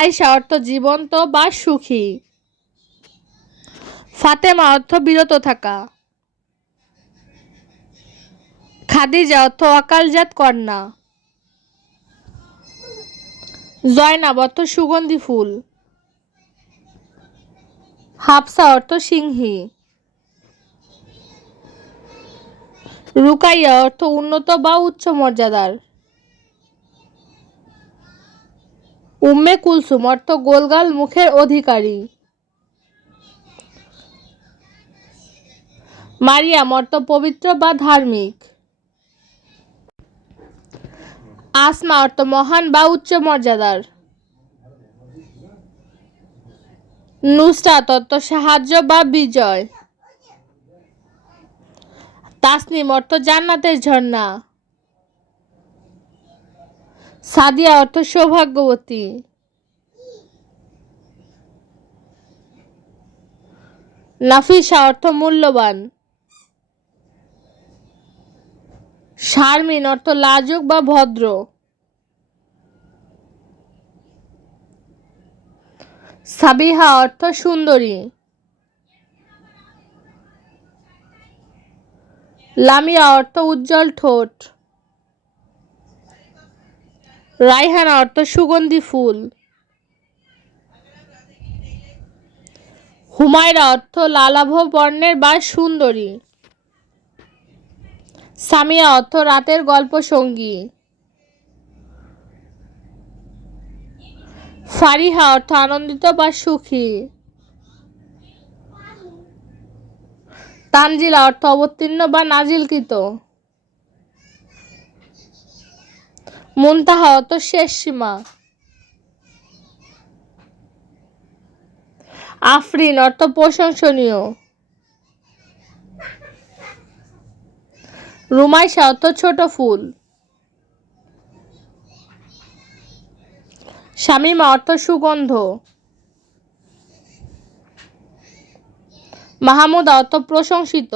আয়েশা অর্থ জীবন্ত বা সুখী। ফাতেমা অর্থ বিরত থাকা। খাদিজা অর্থ অকালজাত কন্যা। জয়নাব অর্থ সুগন্ধি ফুল। হাফসা অর্থ সিংহী। রুকাইয়া অর্থ উন্নত বা উচ্চ মর্যাদার। উম্মে কুলসুম অর্থ গোলগাল মুখের অধিকারী। মারিয়াম অর্থ পবিত্র বা ধার্মিক। আসমা অর্থ মহান বা উচ্চ মর্যাদার। নুসরাত অর্থ সাহায্য বা বিজয়। তাসনিম অর্থ জান্নাতের ঝর্ণা। সাদিয়া অর্থ সৌভাগ্যবতী। নাফিসা অর্থ মূল্যবান। শারমিন অর্থ লাজুক বা ভদ্র। সাবিহা অর্থ সুন্দরী। লামিয়া অর্থ উজ্জ্বল ঠোঁট। রাইহানা অর্থ সুগন্ধি ফুল। হুমায়রা অর্থ লালাভ বর্ণের বা সুন্দরী। সামিয়া অর্থ রাতের গল্প সঙ্গী। ফারিহা অর্থ আনন্দিত বা সুখী। তানজিলা অর্থ অবতীর্ণ বা নাজিলকৃত। মুনতাহা অর্থ শেষ সীমা। আফরিন অর্থ প্রশংসনীয়। রুমাইশা অর্থ ছোট ফুল। শামিমা অর্থ সুগন্ধ। মাহমুদা অর্থ প্রশংসিত।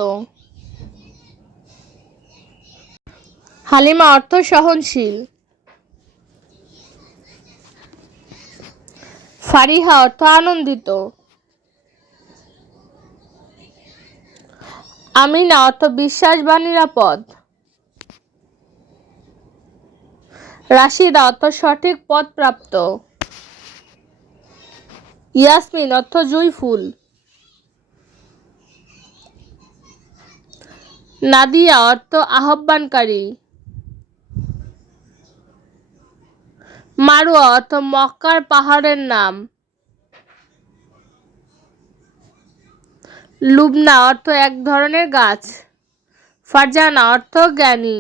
হালিমা অর্থ সহনশীল। ফারিহা অর্থ আনন্দিত। আমিনা অর্থ বিশ্বাস বা নিরাপদ। রাশিদা অর্থ সঠিক পথ প্রাপ্ত। ইয়াসমিন অর্থ জুঁই ফুল। নাদিয়া অর্থ আহ্বানকারী। মারুয়া অর্থ মক্কার পাহাড়ের নাম। লুবনা অর্থ এক ধরনের গাছ। ফারজানা অর্থ জ্ঞানী।